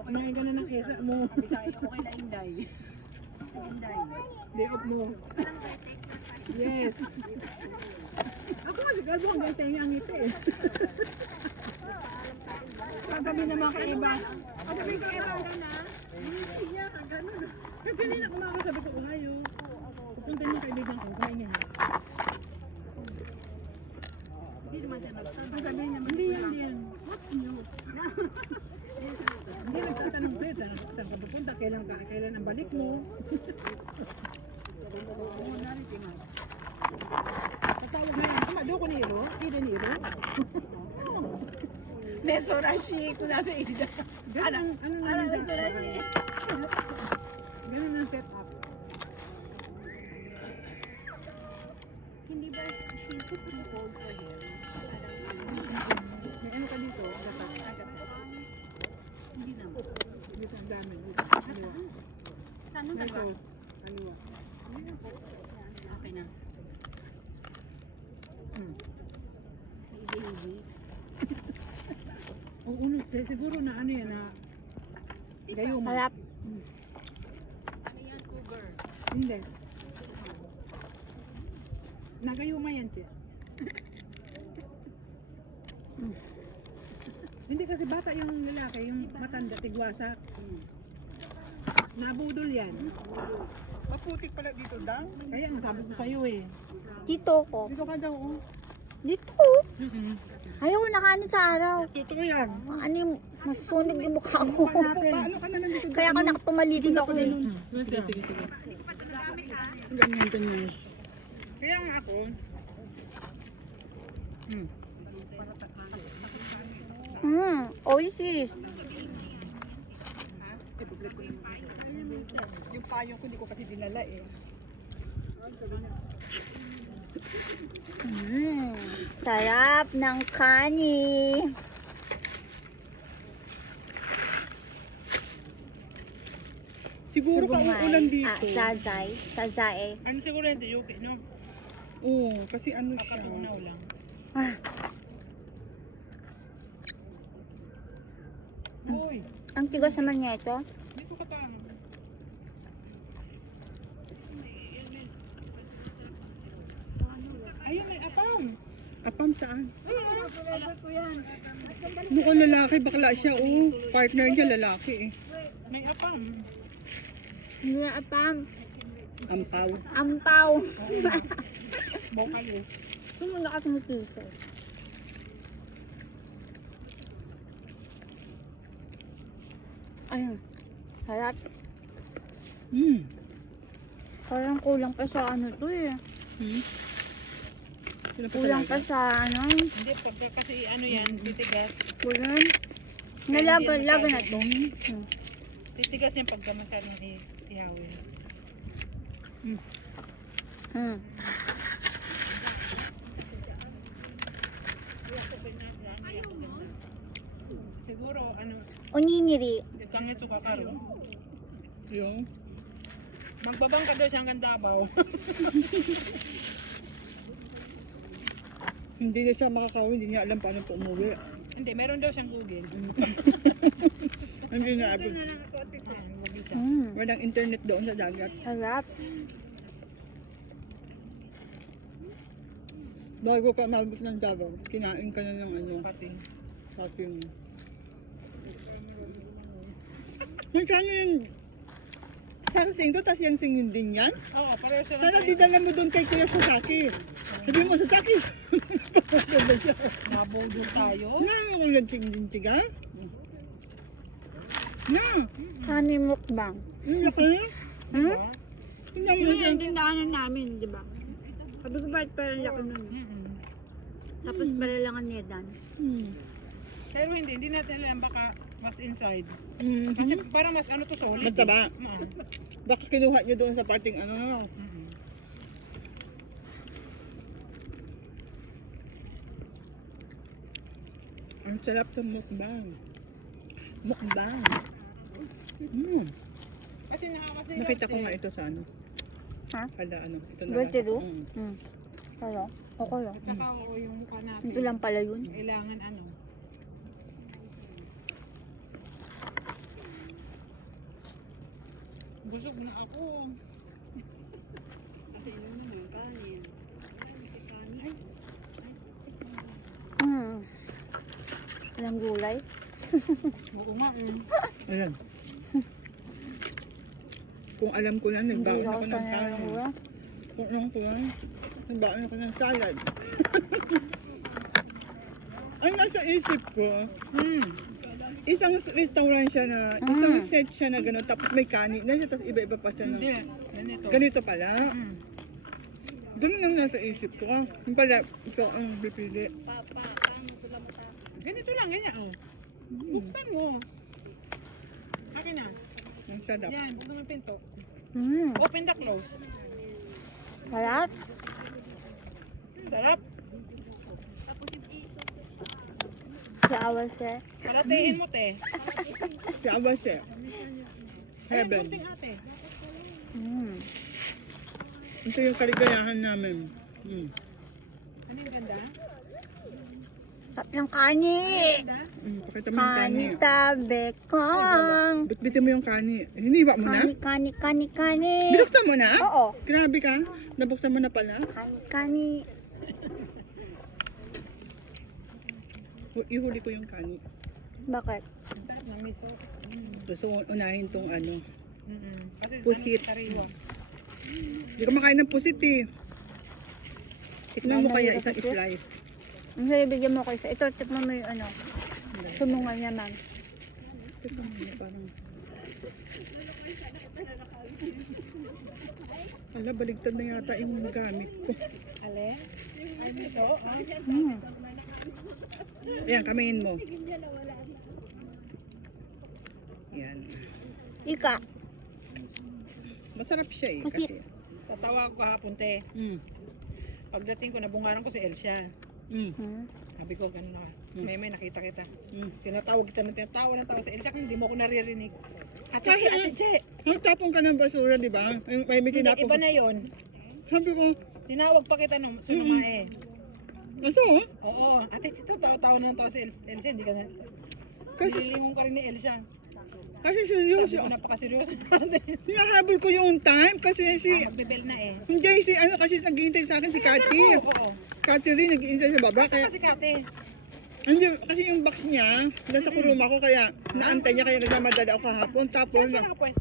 Kumain ka na ng esa mo. Bisaya ko kay Inday. Inday. Day off mo. Yes. Ako masigado hanggang tayo ang ngiti eh. Kagabi naman kay iba. Kagabi kay iba. Iya, ganun. Kasi kanina kumakasabi ko, ayaw. Pupunta niyo kaibigan ko, kumain niya. Hindi naman siya nagsabi. Sabi niya, hindi yan. What's new? Hindi nagtatanong ko, saan ka pupunta? Kailan ang balik mo? Katawag na yan. Kumado ko ni Iro? Ida ni Iro? Nesorashi ko na sa Ida. Ganun ang ganun ang setup. Hindi ba she's too cold for him? May ano ka dito? Agatak. Hindi naman. Dito ang dami. Saan May ba? sauce. Aliwa. Okay na. Hindi. Ang uno, siguro na ano yan na gayuma. Harap. Ano yan, cougar? Hindi. Nagayuma yan siya. Hindi kasi bata yung lalaki, yung matanda, tigwasa. Nabudol yan. Maputik pala dito, Dang. Kaya ang sabi ko sa'yo eh. Dito ko. Dito ka daw, oh. Dito. Ayaw na kaano sa araw. Totoo yan. Ano yung masunog yung mukha ko. Paano ka na nandito? Kaya ako nakatumalikod ako eh. Sige. Ganyan. Kaya nga ako. Oasis. Yung payong ko, hindi ko kasi dinala eh. Sarap ng kani. Siguro ka uulan dito. Sazay. Sazay. Ano siguro hindi, Yuki, no? Oo, kasi ano siya. Kakatunaw lang. Uy, Ang tigas naman niya ito. dito ka pa. Ayun, may apam. Apam saan? Mukhang lalaki, bakla siya, oh. Partner niya lalaki eh. May apam. Hindi apam. Ampaw. Ampaw. Bokalo. Sumunod ako ng piso. Ayun. Harap. Parang kulang pa sa ano to eh. Kulang pa sa ano. Hindi, pagka kasi ano yan, titigas. Kulang. Nalaban na to. Titigas yan pagka masyadong ihawin. Siguro, ano, Uniniri. kang ito kakaro. Yung, magbabang ka daw siya hanggang Davao. Hindi na siya makakawin, hindi niya alam paano po umuwi. Hindi, meron daw siyang Google. Hindi na abot. Walang internet doon sa dagat. Harap. Bago ka mabot ng Davao, kinain ka na ng ano. Pating. Magkano yung sangsing to, tapos yung singin din yan? Oo, pareho sila. Sana didala mo doon kay Kuya Sasaki. Sabi mo, Sasaki! Mabodo tayo? Na, kung nagsingin tiga? Na! Kani mukbang. Yung laki? Yung ending daanan namin, di ba? Sabi ko bakit parang laki nun. Tapos balalangan niya dan. Pero hindi natin alam baka what's inside. Kasi parang mas ano to solid. Mataba. Baka kinuha niyo doon sa parting ano. Ang sarap sa mukbang. Mukbang. Kasi nakita ko nga ito sa ano. Ha? Kada ano. Ito na Good to do? lang. Hello? Okay lang. Saka oo yung mukha natin. Ito lang pala yun. Kailangan ano. Busog na ako. Walang gulay. Oo nga Ayan. Kung alam ko lang, Hindi nagbaon ako ako ng sanay ng kanin. gulay. Kung alam ko lang, nagbaon ako ng salad. Ang nasa isip ko, isang restaurant siya na, isang set siya na gano'n, tapos may kanin na siya, tapos iba-iba pa siya na. Hindi. Ganito. Ganito pala. Ganun ang nasa isip ko. Yung pala, ikaw ang bipili. Ganito lang, ganyan. Oh. Buksan mo. Akin na. Ang sarap. Yan, buksan mo yung pinto. Open the close. Sarap. Sarap. Si Awal siya. Paratehin mo, te. Si Awa siya. Heaven. Kunting ate. Ito yung kaligayahan namin. Ano yung ganda? Sarap ng kani. Pakita mo yung kani. Kani tabi kong. Bitbitin mo yung kani. Hiniwa mo na? Kani. Binuksan mo na? Oo. Grabe ka. Nabuksan mo na pala. Kani. Ihuli ko yung kani. Bakit? Ang sarap ng miso. Gusto ko unahin tong ano. Kasi Pusit. sariwa. Hindi ko makain ng pusit eh. Tikman mo Ano kaya yung isang pusit? slice. Ang sabi, bigyan mo ko isa. Ito, tikman mo yung ano. Sumungan niya, ma'am. Tikman mo na parang... Ala, baligtad na yata yung gamit ko. Ale? Ay, ito. Ayan, kamayin mo. Yan. Ika. Masarap siya eh. Kasi- Kasi... Tatawa ko kahapon, te. Pagdating ko, nabungaran ko si Elsia. Sabi ko, gano'n na. May nakita kita. Tinatawag kita ng tinatawa ng tawa sa Elsia kung hindi mo ako naririnig. Ate Che, Ate Che. Tapon ka ng basura, di ba? May Hindi, tinapon iba ka. na yun. Sabi ko, Tinawag pa kita nung sunumae. ito oh. Oo. Ate Che, tawa na ng tawa sa Elsia. Hindi ka na. Kasi, Nililingon ka rin ni Elsia. kasi Sabi seryoso. ko, napakaseryoso natin. Hinahabol ko yung time kasi si... Magbibel na eh. Hindi si ano kasi naghihintay sa akin si Cathy. Oo. Catherine naghihintay sa baba kaya Kasi Kate. hindi kasi yung box niya nasa kuruma ko kaya naantay niya kaya nagmamadali ako kahapon tapos Saan ka nakapwesto?